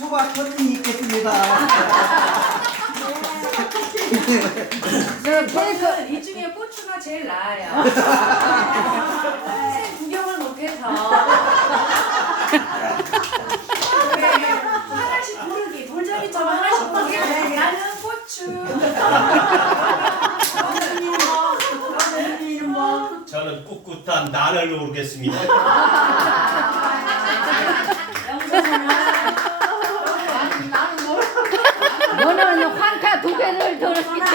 수박 터진 있겠습니다. 네. 네, 포츄, 이 중에 포추가 제일 나아요. 아, 네. 구경을 못해서. 그래, 하나씩 부르기 분장이 네 저는 꿋꿋한 나를 모르겠습니다. 好了。